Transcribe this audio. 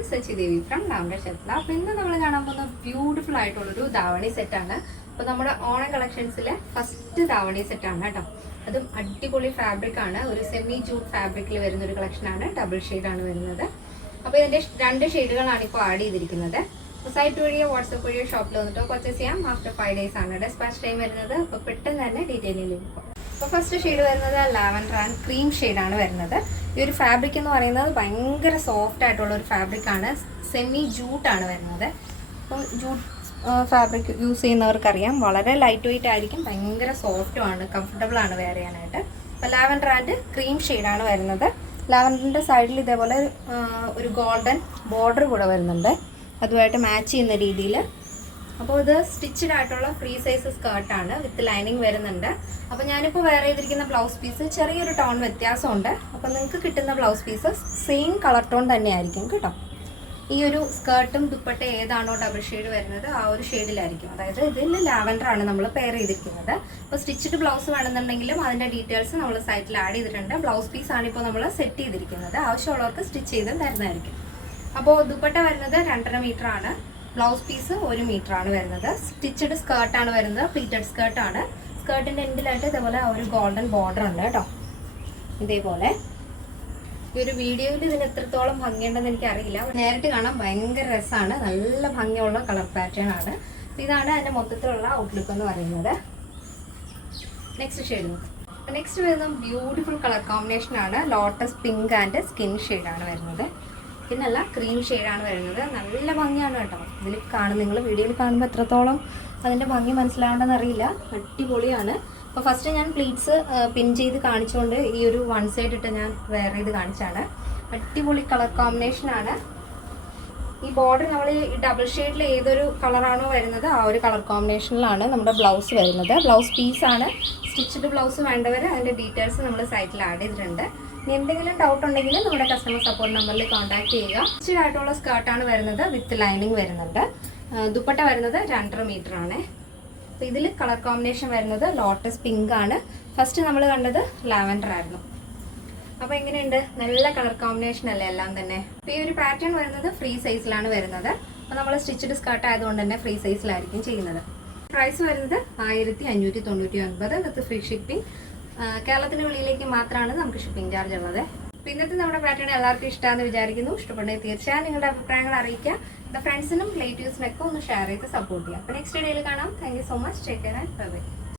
ഞാൻ സച്ചി ദേവി from lambda ഷെറ്റ്ല. അപ്പോൾ ഇന്ന് നമ്മൾ കാണാൻ പോകുന്ന ബ്യൂട്ടിഫുൾ ആയിട്ടുള്ളൊരു ധാവണി സെറ്റാണ്. അപ്പോൾ നമ്മുടെ ഓണം കളക്ഷൻസിലെ ഫസ്റ്റ് ധാവണി സെറ്റാണ് കേട്ടോ. അതും അടിപൊളി ഫാബ്രിക് ആണ്. ഒരു സെമി ജൂട്ട് ഫാബ്രിക്കിൽ വരുന്ന ഒരു കളക്ഷനാണ്. ഡബിൾ ഷെയ്ഡാണ് വരുന്നത്. അപ്പോൾ ഇതിൻ്റെ 2 ഷെയ്ഡുകളാണ് ഇപ്പോൾ ആഡ് ചെയ്തിരിക്കുന്നത്. അപ്പോൾ സൈറ്റ് വഴിയോ വാട്സപ്പ് വഴിയോ ഷോപ്പിൽ വന്നിട്ടോ പർച്ചേസ് ചെയ്യാം. ആഫ്റ്റർ 5 days ആണ് ഡെസ്പാച്ച് ടൈം വരുന്നത്. അപ്പോൾ പെട്ടെന്ന് തന്നെ ഡീറ്റെയിലിൽ ഇപ്പോൾ ഫസ്റ്റ് ഷെയ്ഡ് വരുന്നത് ലാവൻഡർ ആൻഡ് ക്രീം ഷെയ്ഡാണ് വരുന്നത്. ഈ ഒരു ഫാബ്രിക് എന്ന് പറയുന്നത് ഭയങ്കര സോഫ്റ്റ് ആയിട്ടുള്ള ഒരു ഫാബ്രിക് ആണ്. സെമി ജൂട്ടാണ് വരുന്നത്. അപ്പം ജൂട്ട് ഫാബ്രിക് യൂസ് ചെയ്യുന്നവർക്കറിയാം വളരെ ലൈറ്റ് വെയിറ്റ് ആയിരിക്കും, ഭയങ്കര സോഫ്റ്റും ആണ്, കംഫർട്ടബിൾ ആണ് വെയർ ചെയ്യാനായിട്ട്. അപ്പോൾ ലാവൻഡർ ആൻഡ് ക്രീം ഷെയ്ഡാണ് വരുന്നത്. ലാവൻഡറിൻ്റെ സൈഡിൽ ഇതേപോലെ ഒരു ഗോൾഡൻ ബോർഡർ കൂടെ വരുന്നുണ്ട്, അതുമായിട്ട് മാച്ച് ചെയ്യുന്ന രീതിയിൽ. അപ്പോൾ ഇത് സ്റ്റിച്ചഡ് ആയിട്ടുള്ള ഫ്രീ സൈസ് സ്കേർട്ടാണ്, വിത്ത് ലൈനിങ് വരുന്നുണ്ട്. അപ്പോൾ ഞാനിപ്പോൾ വെയർ ചെയ്തിരിക്കുന്ന ബ്ലൗസ് പീസ് ചെറിയൊരു ടോൺ വ്യത്യാസമുണ്ട്. അപ്പോൾ നിങ്ങൾക്ക് കിട്ടുന്ന blouse piece same colour tone തന്നെയായിരിക്കും കേട്ടോ. ഈ ഒരു സ്കേർട്ടും ദുപ്പട്ട ഏതാണോ ഡബിൾ ഷെയ്ഡ് വരുന്നത് ആ ഒരു ഷെയ്ഡിലായിരിക്കും. അതായത് ഇതിൽ ലാവൻഡറാണ് നമ്മൾ പെയർ ചെയ്തിരിക്കുന്നത്. അപ്പോൾ സ്റ്റിച്ചഡ് ബ്ലൗസ് വേണമെന്നുണ്ടെങ്കിലും അതിൻ്റെ ഡീറ്റെയിൽസ് നമ്മൾ സൈറ്റിൽ ആഡ് ചെയ്തിട്ടുണ്ട്. ബ്ലൗസ് പീസാണ് ഇപ്പോൾ നമ്മൾ സെറ്റ് ചെയ്തിരിക്കുന്നത്. ആവശ്യമുള്ളവർക്ക് സ്റ്റിച്ച് ചെയ്ത് തരുന്നതായിരിക്കും. അപ്പോൾ ദുപ്പട്ട വരുന്നത് 2.5 മീറ്റർ ആണ്. ബ്ലൗസ് പീസ് 1 മീറ്റർ ആണ് വരുന്നത്. സ്റ്റിച്ചഡ് സ്കേർട്ടാണ് വരുന്നത്, പ്ലീറ്റഡ് സ്കേർട്ടാണ്. സ്കേർട്ടിൻ്റെ എൻഡിലായിട്ട് ഇതേപോലെ ഒരു ഗോൾഡൻ ബോർഡർ ഉണ്ട് കേട്ടോ. ഇതേപോലെ ഈ ഒരു വീഡിയോയിൽ ഇതിന് എത്രത്തോളം ഭംഗിയുണ്ടെന്ന് എനിക്കറിയില്ല, നേരിട്ട് കാണാൻ ഭയങ്കര രസമാണ്. നല്ല ഭംഗിയുള്ള കളർ പാറ്റേൺ ആണ്. ഇതാണ് അതിൻ്റെ മൊത്തത്തിലുള്ള ഔട്ട്ലുക്ക് എന്ന് പറയുന്നത്. നെക്സ്റ്റ് ഷെയ്ഡ് നെക്സ്റ്റ് വരുന്നത് ബ്യൂട്ടിഫുൾ കളർ കോമ്പിനേഷനാണ്. ലോട്ടസ് പിങ്ക് ആൻഡ് സ്കിൻ ഷെയ്ഡാണ് വരുന്നത്. പിന്നല്ല ക്രീം ഷെയ്ഡാണ് വരുന്നത്. നല്ല ഭംഗിയാണ് കേട്ടോ. ഇതിൽ നിങ്ങൾ വീഡിയോയിൽ കാണുമ്പോൾ എത്രത്തോളം അതിൻ്റെ ഭംഗി മനസ്സിലാവേണ്ടെന്ന് അറിയില്ല. അടിപൊളിയാണ്. അപ്പോൾ ഫസ്റ്റ് ഞാൻ പ്ലീറ്റ്സ് പിൻ ചെയ്ത് കാണിച്ചുകൊണ്ട് ഈ ഒരു 1 സൈഡ് ഇട്ട് ഞാൻ വെയർ ചെയ്ത് കാണിച്ചാണ്. അടിപൊളി കളർ കോമ്പിനേഷനാണ്. ഈ ബോർഡർ നമ്മൾ ഈ ഡബിൾ ഷെയ്ഡിൽ ഏതൊരു കളറാണോ വരുന്നത് ആ ഒരു കളർ കോമ്പിനേഷനിലാണ് നമ്മുടെ ബ്ലൗസ് വരുന്നത്. ബ്ലൗസ് പീസാണ്. സ്റ്റിച്ചഡ് ബ്ലൗസ് വേണ്ടവർ അതിൻ്റെ ഡീറ്റെയിൽസ് നമ്മൾ സൈറ്റിൽ ആഡ് ചെയ്തിട്ടുണ്ട്. ഇനി എന്തെങ്കിലും ഡൗട്ട് ഉണ്ടെങ്കിൽ നമ്മുടെ കസ്റ്റമർ സപ്പോർട്ട് നമ്പറിൽ കോൺടാക്ട് ചെയ്യുക. സ്റ്റിച്ചഡ് ആയിട്ടുള്ള സ്കേർട്ടാണ് വരുന്നത്, വിത്ത് ലൈനിങ് വരുന്നുണ്ട്. ദുപ്പട്ട വരുന്നത് 2.5 മീറ്റർ ആണ്. അപ്പോൾ ഇതിൽ കളർ കോമ്പിനേഷൻ വരുന്നത് ലോട്ടസ് പിങ്ക് ആണ്. ഫസ്റ്റ് നമ്മൾ കണ്ടത് ലാവൻഡർ ആയിരുന്നു. അപ്പോൾ എങ്ങനെയുണ്ട്? നല്ല കളർ കോമ്പിനേഷൻ അല്ലേ എല്ലാം തന്നെ. അപ്പോൾ ഈ ഒരു പാറ്റേൺ വരുന്നത് ഫ്രീ സൈസിലാണ് വരുന്നത്. അപ്പോൾ നമ്മൾ സ്റ്റിച്ചഡ് സ്കേർട്ട് ആയതുകൊണ്ട് തന്നെ ഫ്രീ സൈസിലായിരിക്കും ചെയ്യുന്നത്. പ്രൈസ് വരുന്നത് 1599 വിത്ത് ഫ്രീ ഷിപ്പിംഗ്. കേരളത്തിന് വെളിയിലേക്ക് മാത്രമാണ് നമുക്ക് ഷിപ്പിംഗ് ചാർജ് ഉള്ളത്. അപ്പോൾ ഇന്നത്തെ നമ്മുടെ പാറ്റേൺ എല്ലാവർക്കും ഇഷ്ടമാണെന്ന് വിചാരിക്കുന്നു. ഇഷ്ടപ്പെട്ടെങ്കിൽ തീർച്ചയായും നിങ്ങളുടെ അഭിപ്രായങ്ങൾ അറിയിക്കുക. ഫ്രണ്ട്സിനും റിലേറ്റീവ്സിനൊക്കെ ഒന്ന് ഷെയർ ചെയ്ത് സപ്പോർട്ട് ചെയ്യുക. അപ്പോൾ നെക്സ്റ്റ് വീഡിയോയിൽ കാണാം. Thank you so much. Take care and bye bye.